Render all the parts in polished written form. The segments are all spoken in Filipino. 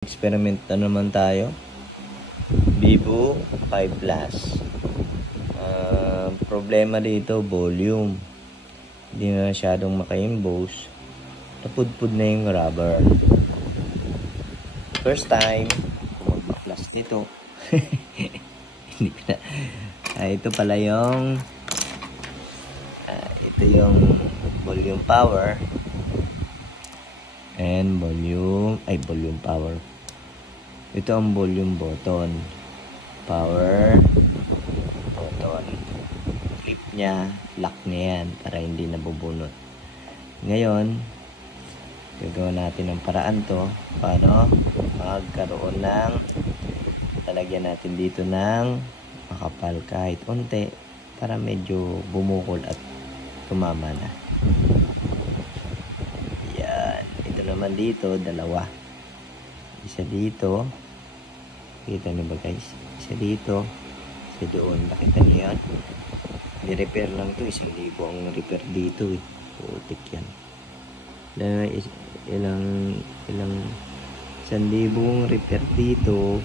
Experiment na naman tayo. Vivo 5 Plus. Problema dito, volume. Hindi na masyadong maka-emboss. Napudpud na yung rubber. First time, magpa-plus nito. Hindi ko na. Ito pala yung ito yung volume power. And volume power. Ito ang volume button. Power button. Clip niya, lock niya yan para hindi nabubunot. Ngayon, gagawin natin ng paraan to para magkaroon ng talagyan natin dito ng makapal kahit unti para medyo bumukol at tumama na. Yan. Ito naman dito, dalawa. Isa dito. Kita niyo ba guys? Isa dito. Isa doon. Nakita niyo yan? Ni-repair lang to. 1,000 ang repair dito eh. Putik yan. Ilang 1,000 repair dito.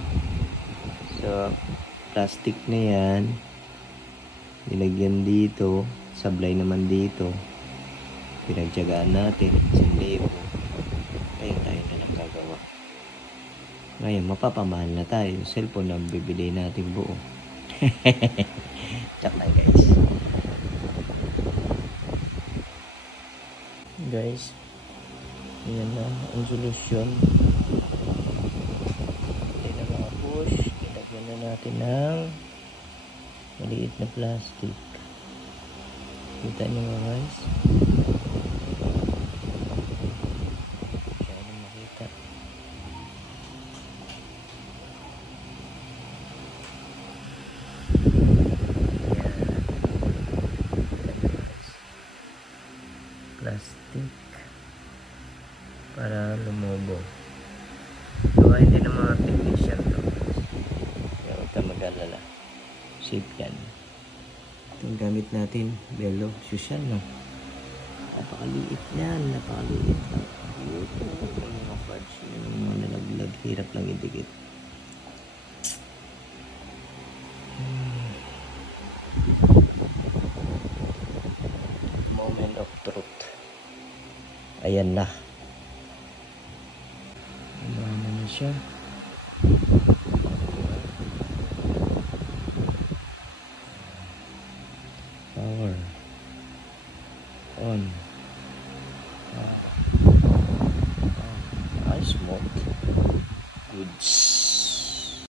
So, plastic na yan. Nilagyan dito. Sablay naman dito. Pinagtyagaan natin. 1,000. Ayun tayo na lang gagawa. Ngayon, mapapamahal na tayo. Cellphone na bibili natin buo. Check lang guys. Guys, yan na ang solusyon. Hindi na mga push. Ilagyan na natin ng maliit na plastic. Kita niyo mga guys. Masyadong makita. Plastic para lumobo. Diba hindi na mga technician to. Kaya huwag ka mag-alala. Safe yan. Itong gamit natin, Bello, social no? Napakaliit yan, napakaliit. Ito, mga parts, yung mga nalaglag, hirap lang idikit. Moment of truth. Ayan na. Umama na siya.